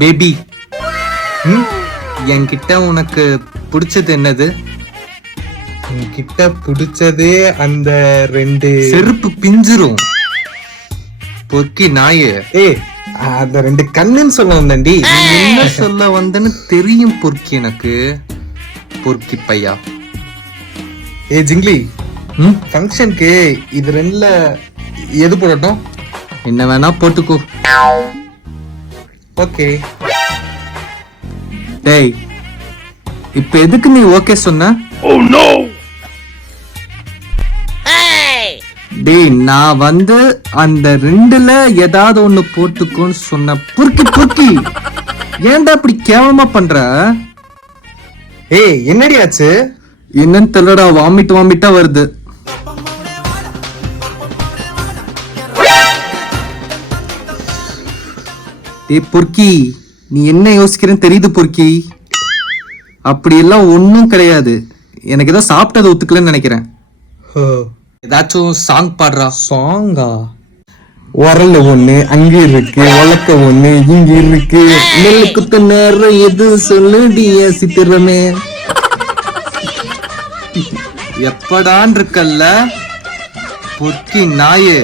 Baby, என்கிட்ட உனக்கு பிடிச்சது என்னது? என்கிட்ட பிடிச்சதே அந்த 2 செருப்பு பிஞ்சிரும். பொறுக்கி நாயே. அந்த 2 கண்ணுன்னு சொல்ல வந்தேன்டி. என்ன சொல்ல வந்தேன்னு தெரியும் பொறுக்கி எனக்கு. பொறுக்கி பையா. ஜிங்லி, ஃபங்க்ஷனுக்கு இது 2ல எது போடட்டும்? என்ன வேணா போட்டுக்கோ. ஓகே. டேய், இப்ப எதுக்கு நீ ஓகே சொன்ன? டேய், நான் அந்த 2ல ஏதாவது ஒண்ணு போட்டுக்கோன்னு சொன்ன. பொறுக்கி ஏன்டா இப்படி கேவலமா பண்ற? என்னடி ஆச்சு? என்னன்னு தெரியலடா, வாமிட்டா வருது. டேய் பொறுக்கி, நீ என்ன யோசிக்கிறேன்னு தெரியுது பொறுக்கி. அப்படி எல்லாம் ஒன்னும் கிடையாது. எனக்கு ஏதோ சாப்பிட்டதை ஒத்துக்கலன்னு நினைக்கிறேன். ஏதாச்சும் சாங் பாடுறா. சாங்கா? உரல் ஒண்ணு அங்க இருக்கு, உலக்க ஒண்ணு இங்க இருக்கு, நெல்லு குத்த நேரம் எது சொல்லுடிய சித்திரமே. எப்படான் இருக்கல்ல பொறுக்கி நாயே.